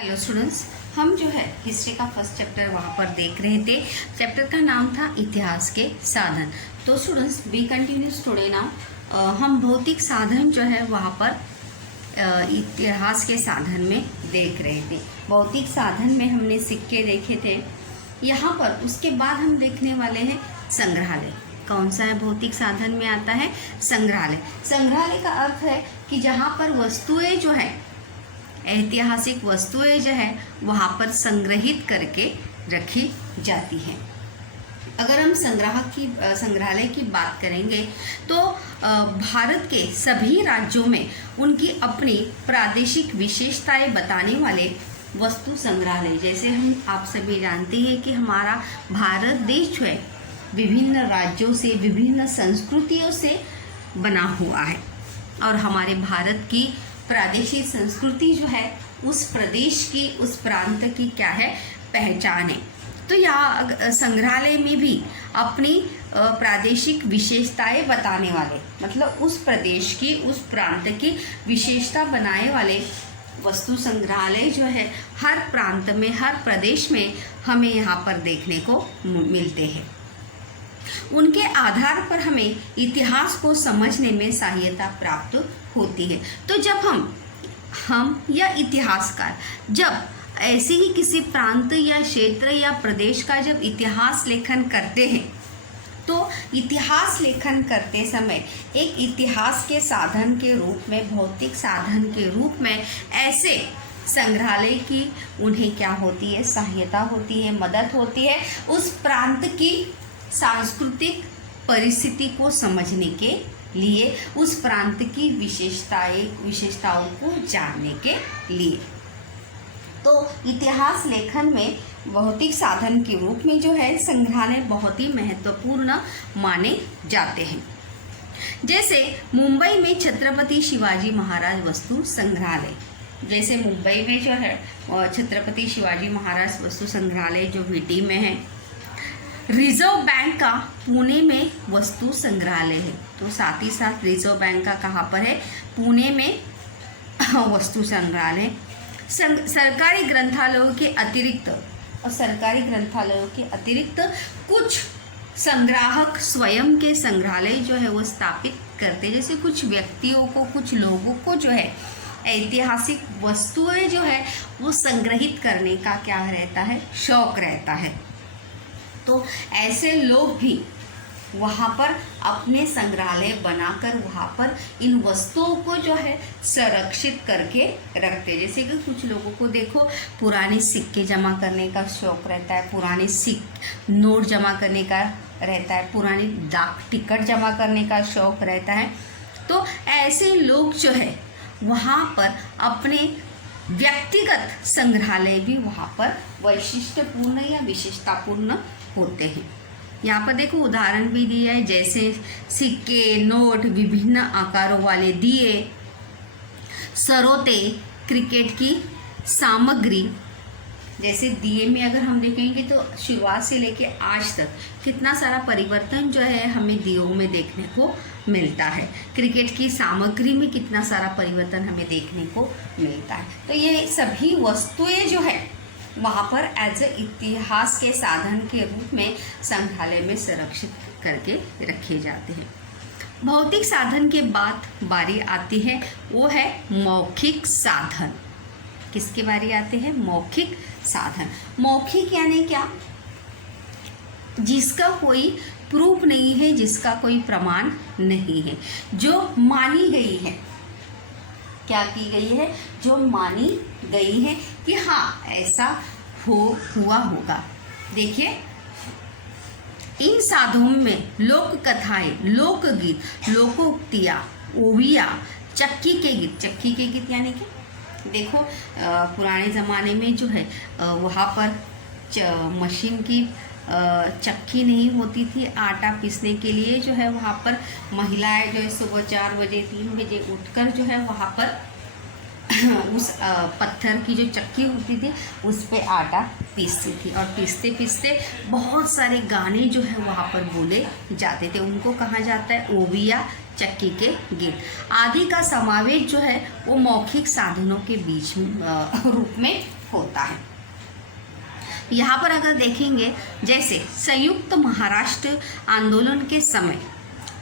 Hello students, हम जो है हिस्ट्री का फर्स्ट चैप्टर वहाँ पर देख रहे थे। चैप्टर का नाम था इतिहास के साधन। तो students we continues today now. हम भौतिक साधन जो है वहाँ पर इतिहास के साधन में देख रहे थे। भौतिक साधन में हमने सिक्के देखे थे यहाँ पर। उसके बाद हम देखने वाले हैं संग्रहालय। कौन सा है भौतिक साधन में आता है? संग्रहालय। संग्रहालय का अर्थ है कि जहाँ पर वस्तुएं जो है, ऐतिहासिक वस्तुएं जो है वहाँ पर संग्रहित करके रखी जाती हैं। अगर हम संग्रहालय की बात करेंगे तो भारत के सभी राज्यों में उनकी अपनी प्रादेशिक विशेषताएं बताने वाले वस्तु संग्रहालय, जैसे हम आप सभी जानते हैं कि हमारा भारत देश जो है विभिन्न राज्यों से, विभिन्न संस्कृतियों से बना हुआ है और हमारे भारत की प्रादेशिक संस्कृति जो है उस प्रदेश की, उस प्रांत की क्या है, पहचान है। तो यहाँ संग्रहालय में भी अपनी प्रादेशिक विशेषताएं बताने वाले, मतलब उस प्रदेश की, उस प्रांत की विशेषता बनाने वाले वस्तु संग्रहालय जो है हर प्रांत में, हर प्रदेश में हमें यहाँ पर देखने को मिलते हैं। उनके आधार पर हमें इतिहास को समझने में सहायता प्राप्त होती है। तो जब हम या इतिहासकार जब ऐसे ही किसी प्रांत या क्षेत्र या प्रदेश का जब इतिहास लेखन करते हैं तो इतिहास लेखन करते समय एक इतिहास के साधन के रूप में, भौतिक साधन के रूप में ऐसे संग्रहालय की उन्हें क्या होती है, सहायता होती है, मदद होती है उस प्रांत की सांस्कृतिक परिस्थिति को समझने के लिए, उस प्रांत की विशेषताओं को जानने के लिए। तो इतिहास लेखन में भौतिक साधन के रूप में जो है संग्रहालय बहुत ही महत्वपूर्ण माने जाते हैं। जैसे मुंबई में छत्रपति शिवाजी महाराज वस्तु संग्रहालय, जैसे मुंबई में जो है छत्रपति शिवाजी महाराज वस्तु संग्रहालय जो वीटी में है। रिजर्व बैंक का पुणे में वस्तु संग्रहालय है। तो साथ ही साथ रिजर्व बैंक का कहाँ पर है? पुणे में वस्तु संग्रहालय। सरकारी ग्रंथालयों के अतिरिक्त कुछ संग्राहक स्वयं के संग्रहालय जो है वो स्थापित करते, जैसे कुछ व्यक्तियों को, कुछ लोगों को जो है ऐतिहासिक वस्तुएं जो है वो संग्रहित करने का क्या रहता है, शौक रहता है। तो ऐसे लोग भी वहाँ पर अपने संग्रहालय बनाकर वहाँ पर इन वस्तुओं को जो है संरक्षित करके रखते। जैसे कि कुछ लोगों को देखो पुराने सिक्के जमा करने का शौक रहता है, पुराने नोट जमा करने का रहता है, पुरानी डाक टिकट जमा करने का शौक रहता है। तो ऐसे लोग जो है वहाँ पर अपने व्यक्तिगत संग्रहालय भी वहाँ पर वैशिष्ट्यपूर्ण या विशेषतापूर्ण होते हैं। यहाँ पर देखो उदाहरण भी दिया है, जैसे सिक्के, नोट, विभिन्न आकारों वाले दिए, सरोते, क्रिकेट की सामग्री। जैसे दिए में अगर हम देखेंगे तो शुरुआत से लेके आज तक कितना सारा परिवर्तन जो है हमें दियों में देखने को मिलता है। क्रिकेट की सामग्री में कितना सारा परिवर्तन हमें देखने को मिलता है। तो ये सभी वस्तुएं जो है वहाँ पर एज ए इतिहास के साधन के रूप में संग्रहालय में संरक्षित करके रखे जाते हैं। भौतिक साधन के बाद बारी आती है वो है मौखिक साधन। किसके बारी आते हैं? मौखिक साधन। मौखिक यानी क्या? जिसका कोई प्रूफ नहीं है, जिसका कोई प्रमाण नहीं है, जो मानी गई है। क्या की गई है? जो मानी गई है कि हाँ ऐसा हुआ होगा। देखिए इन साधनों में लोक कथाएं, लोकगीत, लोकोक्तियाँ, ओविया, चक्की के गीत यानी कि देखो पुराने ज़माने में जो है वहाँ पर मशीन की चक्की नहीं होती थी। आटा पीसने के लिए जो है वहाँ पर महिलाएं जो है सुबह 4 बजे 3 बजे उठकर जो है वहाँ पर उस पत्थर की जो चक्की होती थी उस पे आटा पीसती थी और पीसते पीसते बहुत सारे गाने जो है वहाँ पर बोले जाते थे। उनको कहा जाता है ओविया, चक्की के गीत आदि का समावेश जो है वो मौखिक साधनों के बीच रूप में होता है। यहाँ पर अगर देखेंगे, जैसे संयुक्त महाराष्ट्र आंदोलन के समय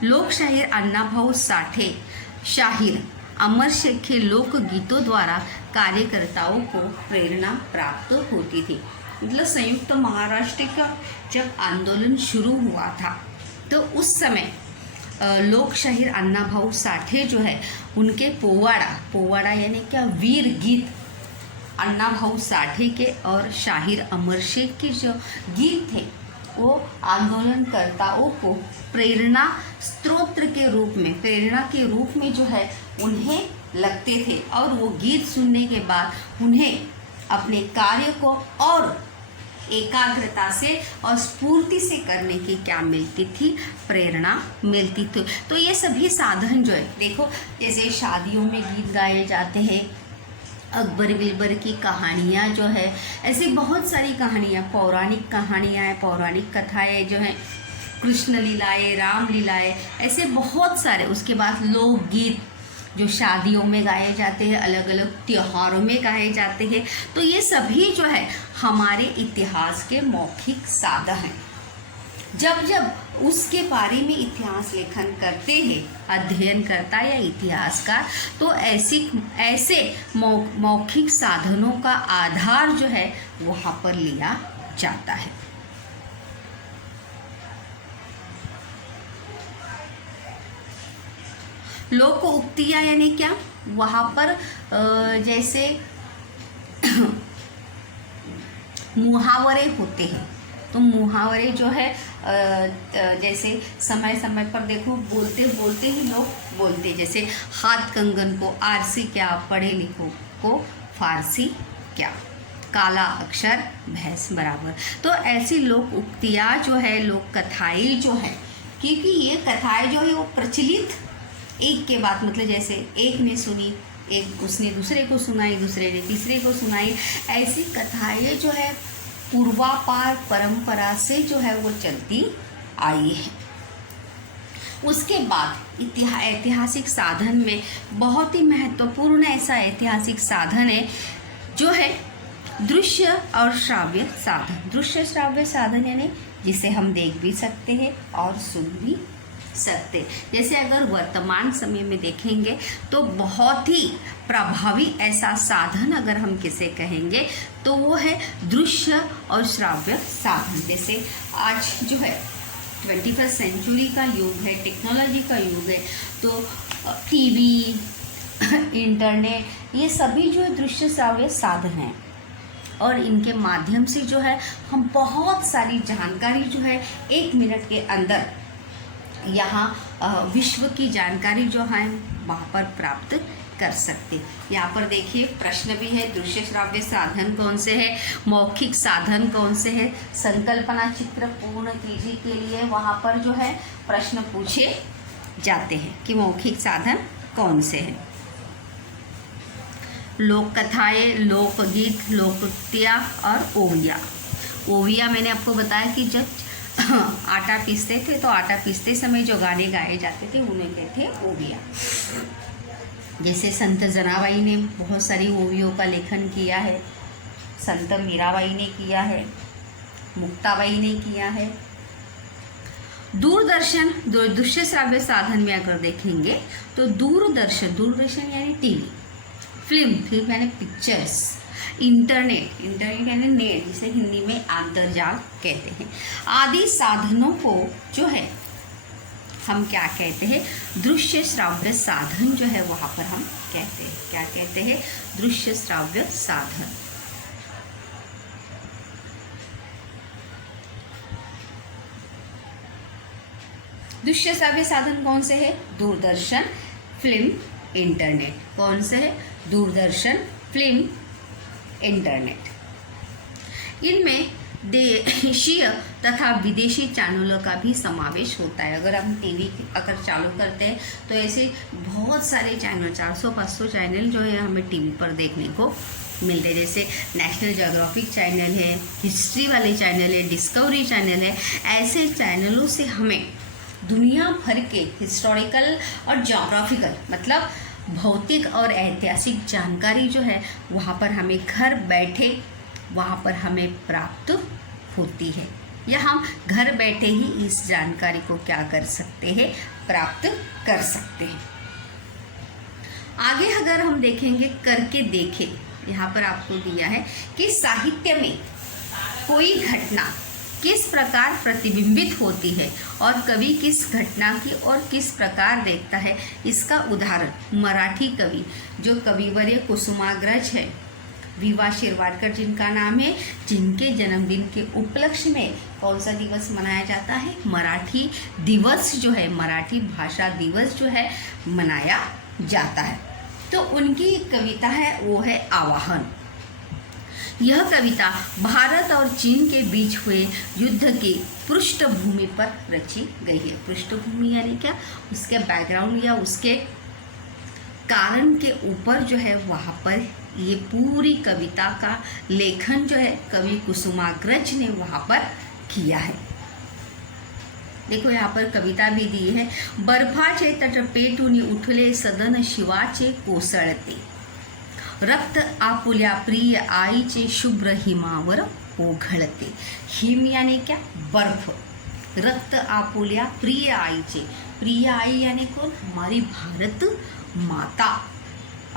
लोक शाहीर अण्णाभाऊ साठे शाहीर अमर शेख के लोकगीतों द्वारा कार्यकर्ताओं को प्रेरणा प्राप्त होती थी। मतलब संयुक्त महाराष्ट्र का जब आंदोलन शुरू हुआ था तो उस समय लोक शाहीर अण्णाभाऊ साठे जो है उनके पोवाड़ा यानी क्या वीर गीत अण्णाभाऊ साठे के और शाहीर अमर शेख के जो गीत थे वो आंदोलनकर्ताओं को प्रेरणा के रूप में जो है उन्हें लगते थे और वो गीत सुनने के बाद उन्हें अपने कार्य को और एकाग्रता से और स्फूर्ति से करने की क्या मिलती थी, प्रेरणा मिलती थी। तो ये सभी साधन जो है, देखो जैसे शादियों में गीत गाए जाते हैं, अकबर बिरबल की कहानियाँ जो है, ऐसी बहुत सारी कहानियाँ, पौराणिक कहानियाँ हैं, पौराणिक कथाएँ जो हैं, कृष्ण लीलाएँ, राम लीलाएँ, ऐसे बहुत सारे। उसके बाद लोकगीत जो शादियों में गाए जाते हैं, अलग अलग त्योहारों में गाए जाते हैं। तो ये सभी जो है हमारे इतिहास के मौखिक साधन हैं। जब उसके बारे में इतिहास लेखन करते हैं अध्ययनकर्ता या इतिहासकार, तो ऐसे मौखिक साधनों का आधार जो है वहाँ पर लिया जाता है। लोक उक्तियाँ यानी क्या, वहाँ पर जैसे मुहावरे होते हैं। तो मुहावरे जो है जैसे समय समय पर देखो बोलते बोलते ही लोग बोलते, जैसे हाथ कंगन को आरसी क्या, पढ़े लिखो को फारसी क्या, काला अक्षर भैंस बराबर। तो ऐसी लोक उक्तियाँ जो है, लोक कथाएँ जो है, क्योंकि ये कथाएँ जो है वो प्रचलित एक के बाद, मतलब जैसे एक ने सुनी, एक उसने दूसरे को सुनाई, दूसरे ने तीसरे को सुनाई, ऐसी कथाएँ जो है पूर्वापार परंपरा से जो है वो चलती आई है। उसके बाद ऐतिहासिक साधन में बहुत ही महत्वपूर्ण ऐसा ऐतिहासिक साधन है जो है दृश्य और श्राव्य साधन। दृश्य श्राव्य साधन यानी जिसे हम देख भी सकते हैं और सुन भी सकते। जैसे अगर वर्तमान समय में देखेंगे तो बहुत ही प्रभावी ऐसा साधन अगर हम किसे कहेंगे तो वो है दृश्य और श्राव्य साधन। जैसे आज जो है 21st सेंचुरी का युग है, टेक्नोलॉजी का युग है, तो टीवी, इंटरनेट, ये सभी जो है दृश्य श्राव्य साधन हैं और इनके माध्यम से जो है हम बहुत सारी जानकारी जो है 1 मिनट के अंदर यहाँ विश्व की जानकारी जो है वहाँ पर प्राप्त कर सकते। यहाँ पर देखिए प्रश्न भी है, दृश्य श्राव्य साधन कौन से है, मौखिक साधन कौन से है, संकल्पना चित्र पूर्ण कीजिए के लिए वहाँ पर जो है प्रश्न पूछे जाते हैं कि मौखिक साधन कौन से हैं। लोक कथाएँ, लोकगीत, लोकोक्तियाँ और ओविया। ओविया मैंने आपको बताया कि जब आटा पीसते थे तो आटा पीसते समय जो गाने गाए जाते थे उन्हें कहते थे ओविया। जैसे संत जनाबाई ने बहुत सारी ओवियों का लेखन किया है, संत मीराबाई ने किया है, मुक्ताबाई ने किया है। दूरदर्शन, दृश्य श्राव्य साधन में अगर देखेंगे तो दूरदर्शन यानी टीवी, फिल्म यानी पिक्चर्स, इंटरनेट यानी नेट, जिसे हिंदी में अंतर्जाल कहते हैं, आदि साधनों को जो है हम क्या कहते हैं, दृश्य श्राव्य साधन जो है वहाँ पर हम कहते हैं, क्या कहते हैं, दृश्य श्राव्य साधन। दृश्य श्राव्य साधन कौन से है, दूरदर्शन, फिल्म, इंटरनेट। कौन से है, दूरदर्शन, फिल्म, इंटरनेट। इनमें देशीय तथा विदेशी चैनलों का भी समावेश होता है। अगर हम टीवी अगर चालू करते हैं तो ऐसे बहुत सारे चैनल, 400-500 चैनल जो है हमें टीवी पर देखने को मिलते हैं। जैसे नेशनल ज्योग्राफिक चैनल है, हिस्ट्री वाले चैनल है, डिस्कवरी चैनल है। ऐसे चैनलों से हमें दुनिया भर के हिस्टोरिकल और ज्योग्राफिकल मतलब भौतिक और ऐतिहासिक जानकारी जो है वहाँ पर हमें घर बैठे वहाँ पर हमें प्राप्त होती है, या हम घर बैठे ही इस जानकारी को क्या कर सकते हैं, प्राप्त कर सकते हैं। आगे अगर हम देखेंगे करके देखें, यहाँ पर आपको दिया है कि साहित्य में कोई घटना किस प्रकार प्रतिबिंबित होती है और कवि किस घटना की और किस प्रकार देखता है। इसका उदाहरण मराठी कवि जो कविवर्य कुसुमाग्रज है, विवा शिरवाडकर जिनका नाम है, जिनके जन्मदिन के उपलक्ष्य में कौन सा दिवस मनाया जाता है, मराठी दिवस जो है, मराठी भाषा दिवस जो है मनाया जाता है। तो उनकी कविता है वो है आवाहन। यह कविता भारत और चीन के बीच हुए युद्ध की पृष्ठभूमि पर रची गई है। पृष्ठभूमि यानी क्या, उसके बैकग्राउंड या उसके कारण के ऊपर जो है वहाँ पर ये पूरी कविता का लेखन जो है कवि कुसुमाग्रज ने वहाँ पर किया है। देखो यहाँ पर कविता भी दी है। बर्फाचे तट पेटून उठले सदन शिवाचे कोसळते, रक्त आपुल्या प्रिय आईचे शुभ्र हिमावर ओघळते। हिम यानी क्या, बर्फ। रक्त आपुल्या प्रिय आईचे, प्रिय आई यानी कौन, हमारी भारत माता।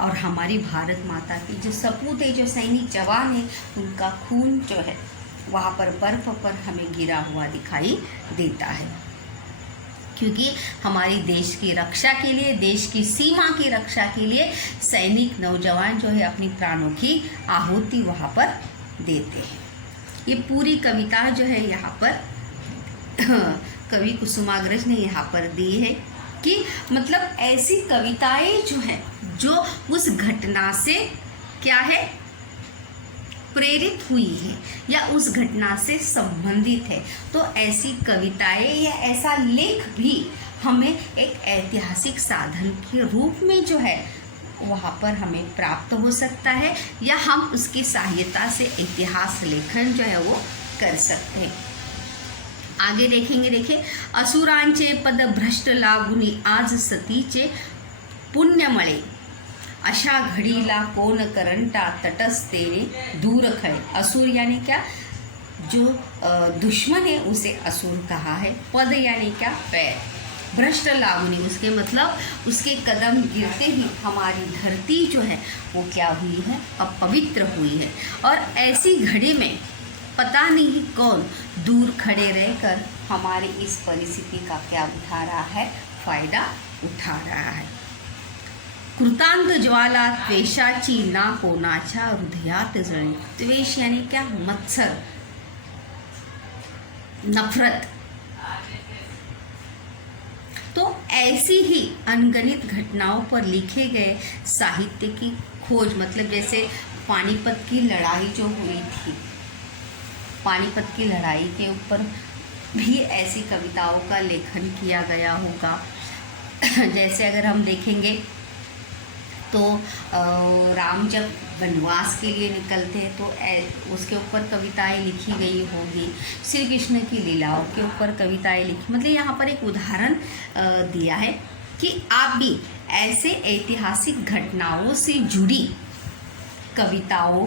और हमारी भारत माता की जो सपूत है, जो सैनिक जवान है, उनका खून जो है वहाँ पर बर्फ पर हमें गिरा हुआ दिखाई देता है, क्योंकि हमारी देश की रक्षा के लिए, देश की सीमा की रक्षा के लिए सैनिक नौजवान जो है अपनी प्राणों की आहुति वहाँ पर देते हैं। ये पूरी कविता जो है यहाँ पर कवि कुसुमाग्रज ने यहाँ पर दी है कि मतलब ऐसी कविताएं जो है जो उस घटना से क्या है, प्रेरित हुई है या उस घटना से संबंधित है। तो ऐसी कविताएं या ऐसा लेख भी हमें एक ऐतिहासिक साधन के रूप में जो है वहाँ पर हमें प्राप्त हो सकता है, या हम उसकी सहायता से इतिहास लेखन जो है वो कर सकते हैं। आगे देखेंगे, देखिए, असुरांचे पद भ्रष्ट लागुनी आज सतीचे पुण्यमळे, अशा घडीला कोण करंटा तटस्थेने दूर खड़े। असुर यानी क्या, जो दुश्मन है उसे असुर कहा है। पद यानी क्या, पैर। भ्रष्ट लागुनी, उसके मतलब उसके कदम गिरते ही हमारी धरती जो है वो क्या हुई है, अपवित्र हुई है। और ऐसी घड़ी में पता नहीं कौन दूर खड़े रहकर हमारी इस परिस्थिति का क्या उठा रहा है, फायदा उठा रहा है। कृतांत ज्वाला त्वेषाची ना कोणाच्या हृदयात जळली। त्वेष यानी क्या, मत्सर, नफरत। तो ऐसी ही अनगणित घटनाओं पर लिखे गए साहित्य की खोज, मतलब जैसे पानीपत की लड़ाई जो हुई थी, पानीपत की लड़ाई के ऊपर भी ऐसी कविताओं का लेखन किया गया होगा। जैसे अगर हम देखेंगे तो राम जब वनवास के लिए निकलते हैं तो उसके ऊपर कविताएं लिखी गई होगी। श्री कृष्ण की लीलाओं के ऊपर कविताएं लिखी, मतलब यहाँ पर एक उदाहरण दिया है कि आप भी ऐसे ऐतिहासिक घटनाओं से जुड़ी कविताओं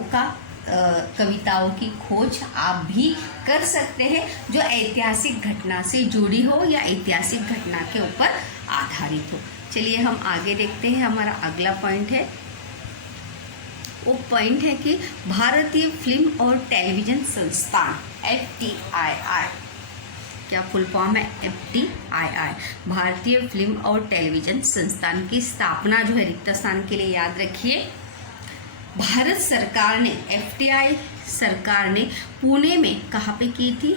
की खोज आप भी कर सकते हैं, जो ऐतिहासिक घटना से जुड़ी हो या ऐतिहासिक घटना के ऊपर आधारित हो। चलिए हम आगे देखते हैं। हमारा अगला पॉइंट है, वो पॉइंट है कि भारतीय फिल्म और टेलीविज़न संस्थान FTII, क्या फुल फॉर्म है, FTII, भारतीय फिल्म और टेलीविज़न संस्थान की स्थापना जो है, रिक्त स्थान के लिए याद रखिए, भारत सरकार ने, FTI सरकार ने पुणे में कहाँ पे की थी,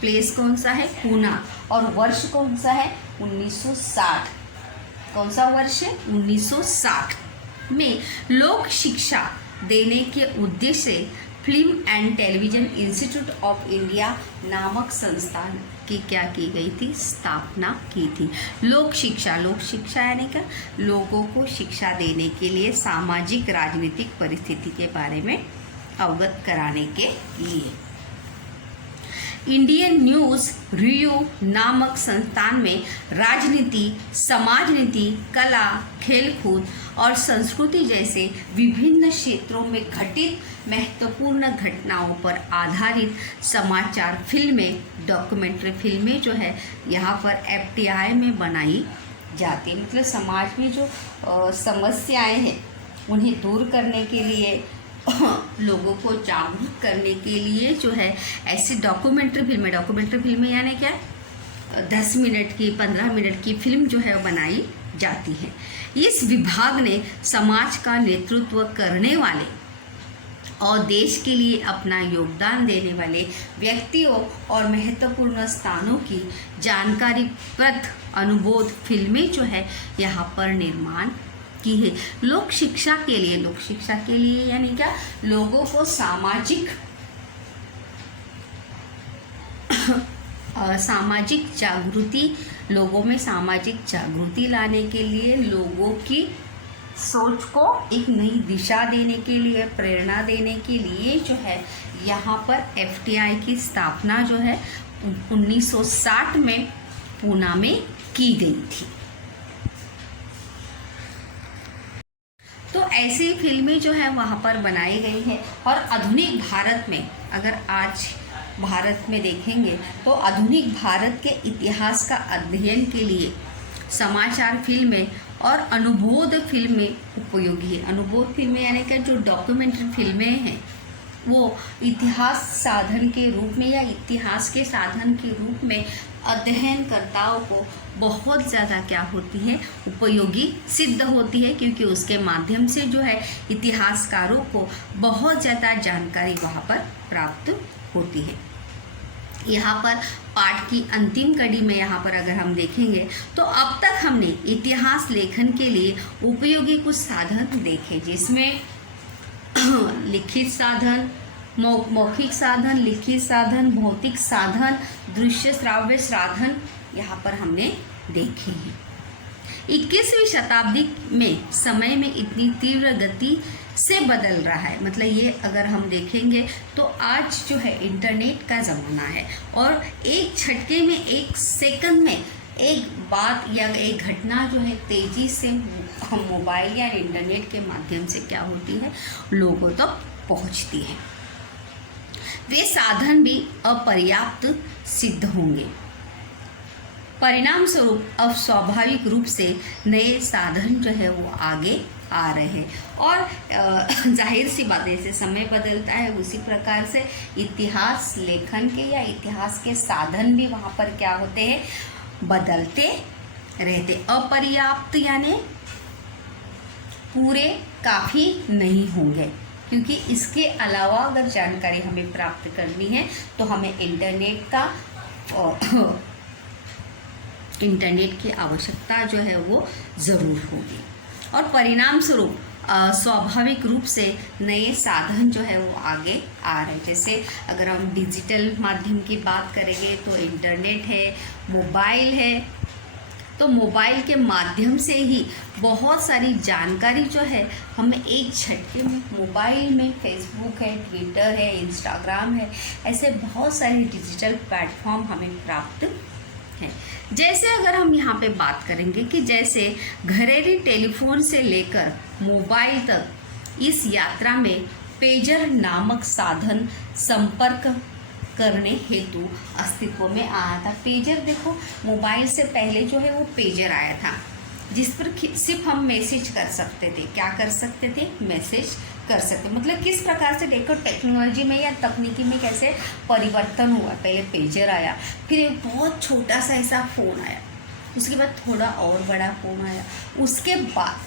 प्लेस कौन सा है, पूना, और वर्ष कौन सा है, 1960। कौन सा वर्ष है, 1960 में लोक शिक्षा देने के उद्देश्य से film and television institute of India नामक संस्थान की क्या की गई थी, स्थापना की थी। लोक शिक्षा यानी क्या, लोगों को शिक्षा देने के लिए सामाजिक राजनीतिक परिस्थिति के बारे में अवगत कराने के लिए। इंडियन न्यूज़ रिव्यू नामक संस्थान में राजनीति, समाजनीति, कला, खेलकूद और संस्कृति जैसे विभिन्न क्षेत्रों में घटित महत्वपूर्ण घटनाओं पर आधारित समाचार फिल्में, डॉक्यूमेंट्री फिल्में जो है यहाँ पर FTI में बनाई जाती है। मतलब समाज में जो समस्याएं हैं उन्हें दूर करने के लिए, लोगों को जागरूक करने के लिए जो है ऐसी डॉक्यूमेंट्री फिल्में यानी क्या, 10 मिनट की, 15 मिनट की फिल्म जो है बनाई जाती है। इस विभाग ने समाज का नेतृत्व करने वाले और देश के लिए अपना योगदान देने वाले व्यक्तियों और महत्वपूर्ण स्थानों की जानकारीप्रद अनुबोध फिल्में जो है यहाँ पर निर्माण की है। लोक शिक्षा के लिए यानी क्या, लोगों को सामाजिक जागृति, लोगों में सामाजिक जागृति लाने के लिए, लोगों की सोच को एक नई दिशा देने के लिए, प्रेरणा देने के लिए जो है यहाँ पर FTI की स्थापना जो है 1960 में पूना में की गई थी। तो ऐसी फिल्में जो है वहाँ पर बनाई गई है। और आधुनिक भारत में, अगर आज भारत में देखेंगे तो आधुनिक भारत के इतिहास का अध्ययन के लिए समाचार फिल्में और अनुबोध फिल्में उपयोगी है। अनुबोध फिल्में यानी कि जो डॉक्यूमेंट्री फिल्में हैं वो इतिहास साधन के रूप में या इतिहास के साधन के रूप में अध्ययनकर्ताओं को बहुत ज़्यादा क्या होती है, उपयोगी सिद्ध होती है, क्योंकि उसके माध्यम से जो है इतिहासकारों को बहुत ज़्यादा जानकारी वहाँ पर प्राप्त होती है। यहाँ पर पाठ की अंतिम कड़ी में यहाँ पर अगर हम देखेंगे तो अब तक हमने इतिहास लेखन के लिए उपयोगी कुछ साधन देखे, जिसमें लिखित साधन, मौखिक साधन, लिखित साधन, भौतिक साधन, दृश्य श्राव्य साधन यहाँ पर हमने देखे हैं। 21वीं शताब्दी में समय में इतनी तीव्र गति से बदल रहा है। मतलब ये अगर हम देखेंगे तो आज जो है इंटरनेट का ज़माना है और एक झटके में, एक सेकंड में एक बात या एक घटना जो है तेज़ी से हम मोबाइल या इंटरनेट के माध्यम से क्या होती है, लोगों तक पहुंचती है। वे साधन भी अपर्याप्त सिद्ध होंगे। परिणाम स्वरूप अब स्वाभाविक रूप से नए साधन जो है वो आगे आ रहे हैं और जाहिर सी बात है, जैसे समय बदलता है उसी प्रकार से इतिहास लेखन के या इतिहास के साधन भी वहाँ पर क्या होते हैं, बदलते रहते। अपर्याप्त यानी पूरे काफ़ी नहीं होंगे, क्योंकि इसके अलावा अगर जानकारी हमें प्राप्त करनी है तो हमें इंटरनेट की आवश्यकता जो है वो ज़रूर होगी। और परिणाम स्वरूप स्वाभाविक रूप से नए साधन जो है वो आगे आ रहे हैं। जैसे अगर हम डिजिटल माध्यम की बात करेंगे तो इंटरनेट है, मोबाइल है, तो मोबाइल के माध्यम से ही बहुत सारी जानकारी जो है हमें एक झटके में मोबाइल में, फेसबुक है, ट्विटर है, इंस्टाग्राम है, ऐसे बहुत सारे डिजिटल प्लेटफॉर्म हमें प्राप्त हैं। जैसे अगर हम यहाँ पे बात करेंगे कि जैसे घरेलू टेलीफोन से लेकर मोबाइल तक, इस यात्रा में पेजर नामक साधन संपर्क करने हेतु अस्तित्व में आया था। पेजर देखो, मोबाइल से पहले जो है वो पेजर आया था, जिस पर सिर्फ हम मैसेज कर सकते थे। क्या कर सकते थे? मैसेज कर सकते। मतलब किस प्रकार से देखो टेक्नोलॉजी में या तकनीकी में कैसे परिवर्तन हुआ। पहले पेजर आया, फिर एक बहुत छोटा सा ऐसा फ़ोन आया, उसके बाद थोड़ा और बड़ा फ़ोन आया, उसके बाद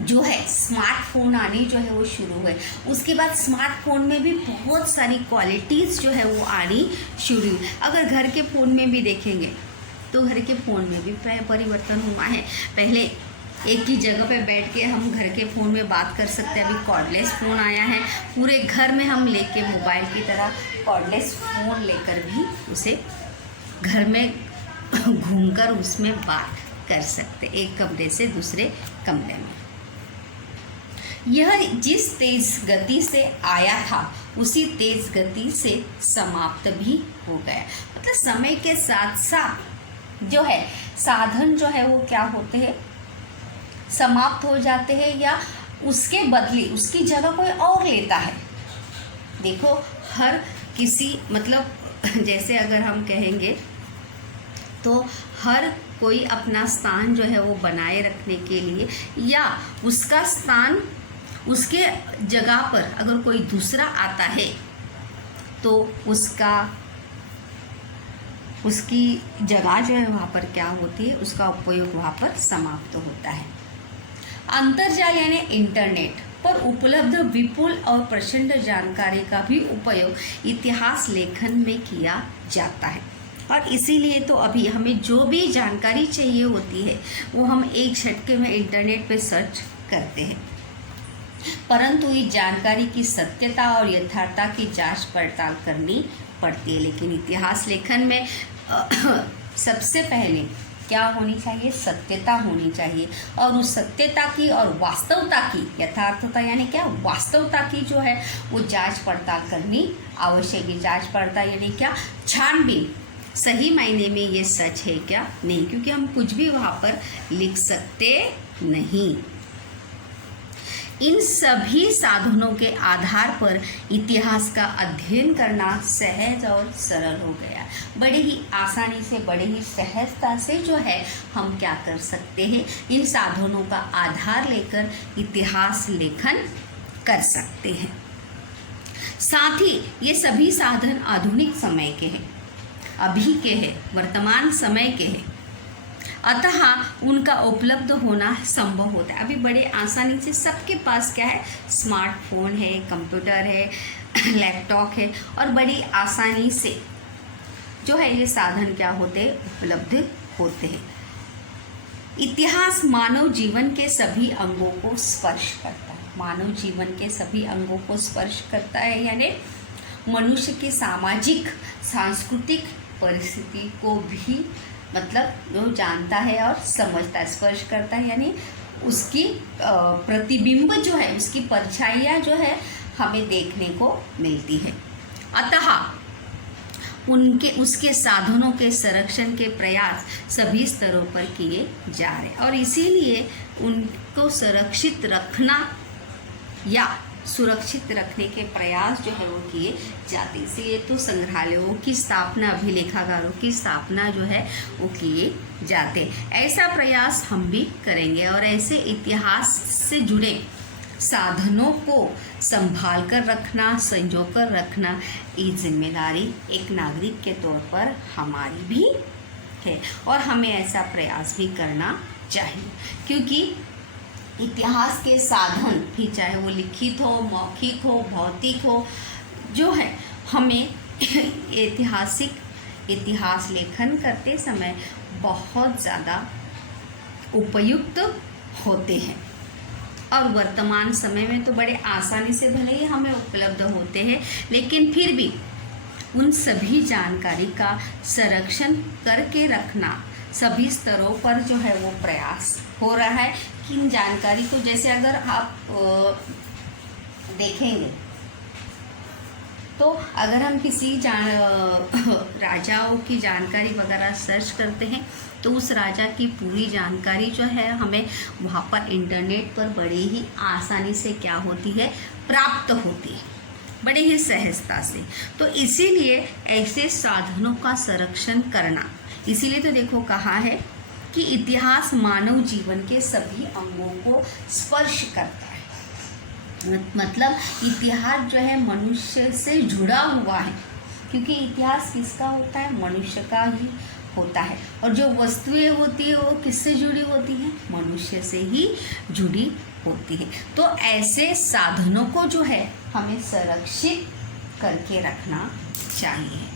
जो है स्मार्टफोन आने जो है वो शुरू हुए। उसके बाद स्मार्टफोन में भी बहुत सारी क्वालिटीज़ जो है वो आनी शुरू हुई। अगर घर के फ़ोन में भी देखेंगे तो घर के फ़ोन में भी परिवर्तन हुआ है। पहले एक ही जगह पे बैठ के हम घर के फ़ोन में बात कर सकते हैं, अभी कॉर्डलेस फ़ोन आया है। पूरे घर में हम लेके मोबाइल की तरह कॉर्डलेस फ़ोन लेकर भी उसे घर में घूमकर उसमें बात कर सकते, एक कमरे से दूसरे कमरे में। यह जिस तेज गति से आया था उसी तेज गति से समाप्त भी हो गया। मतलब समय के साथ साथ जो है साधन जो है वो क्या होते हैं, समाप्त हो जाते हैं या उसके बदले उसकी जगह कोई और लेता है। देखो हर किसी मतलब जैसे अगर हम कहेंगे तो हर कोई अपना स्थान जो है वो बनाए रखने के लिए या उसका स्थान उसके जगह पर अगर कोई दूसरा आता है तो उसकी जगह जो है वहाँ पर क्या होती है, उसका उपयोग वहाँ पर समाप्त होता है। अंतर्जाल यानी इंटरनेट पर उपलब्ध विपुल और प्रचंड जानकारी का भी उपयोग इतिहास लेखन में किया जाता है और इसीलिए तो अभी हमें जो भी जानकारी चाहिए होती है वो हम एक झटके में इंटरनेट पे सर्च करते हैं, परंतु इस जानकारी की सत्यता और यथार्थता की जांच पड़ताल करनी पड़ती है। लेकिन इतिहास लेखन में सबसे पहले क्या होनी चाहिए, सत्यता होनी चाहिए और उस सत्यता की और वास्तवता की, यथार्थता यानी क्या, वास्तवता की जो है वो जांच पड़ताल करनी आवश्यक है। जांच पड़ताल यानी क्या, छानबीन, सही मायने में ये सच है क्या नहीं, क्योंकि हम कुछ भी वहाँ पर लिख सकते नहीं। इन सभी साधनों के आधार पर इतिहास का अध्ययन करना सहज और सरल हो गया। बड़े ही आसानी से, बड़े ही सहजता से जो है हम क्या कर सकते हैं, इन साधनों का आधार लेकर इतिहास लेखन कर सकते हैं। साथ ही ये सभी साधन आधुनिक समय के हैं, अभी के हैं, वर्तमान समय के हैं, अतः उनका उपलब्ध होना संभव होता है। अभी बड़े आसानी से सबके पास क्या है, स्मार्टफोन है, कंप्यूटर है, लैपटॉप है और बड़ी आसानी से जो है ये साधन क्या होते हैं, उपलब्ध होते हैं। इतिहास मानव जीवन के सभी अंगों को स्पर्श करता है, मानव जीवन के सभी अंगों को स्पर्श करता है, यानी मनुष्य की सामाजिक सांस्कृतिक परिस्थिति को भी मतलब जो जानता है और समझता है, स्पर्श करता है, यानी उसकी प्रतिबिंब जो है, उसकी परछाइयाँ जो है हमें देखने को मिलती है। अतः उसके साधनों के संरक्षण के प्रयास सभी स्तरों पर किए जा रहे हैं और इसीलिए उनको सुरक्षित रखना या सुरक्षित रखने के प्रयास जो है वो किए जाते। इसलिए तो संग्रहालयों की स्थापना, अभिलेखागारों की स्थापना जो है वो किए जाते। ऐसा प्रयास हम भी करेंगे और ऐसे इतिहास से जुड़े साधनों को संभाल कर रखना, संजो कर रखना, ये जिम्मेदारी एक नागरिक के तौर पर हमारी भी है और हमें ऐसा प्रयास भी करना चाहिए, क्योंकि इतिहास के साधन भी चाहे वो लिखित हो, मौखिक हो, भौतिक हो, जो है हमें इतिहास लेखन करते समय बहुत ज़्यादा उपयुक्त होते हैं और वर्तमान समय में तो बड़े आसानी से भले ही हमें उपलब्ध होते हैं, लेकिन फिर भी उन सभी जानकारी का संरक्षण करके रखना सभी स्तरों पर जो है वो प्रयास हो रहा है कि इन जानकारी को, जैसे अगर आप देखेंगे तो अगर हम किसी राजाओं की जानकारी वगैरह सर्च करते हैं तो उस राजा की पूरी जानकारी जो है हमें वहाँ पर इंटरनेट पर बड़ी ही आसानी से क्या होती है, प्राप्त होती है, बड़े ही सहजता से। तो इसीलिए ऐसे साधनों का संरक्षण करना, इसीलिए तो देखो कहा है कि इतिहास मानव जीवन के सभी अंगों को स्पर्श करता है। मतलब इतिहास जो है मनुष्य से जुड़ा हुआ है, क्योंकि इतिहास किसका होता है, मनुष्य का ही होता है और जो वस्तुएं होती है वो किससे जुड़ी होती हैं, मनुष्य से ही जुड़ी होती है। तो ऐसे साधनों को जो है हमें संरक्षित करके रखना चाहिए।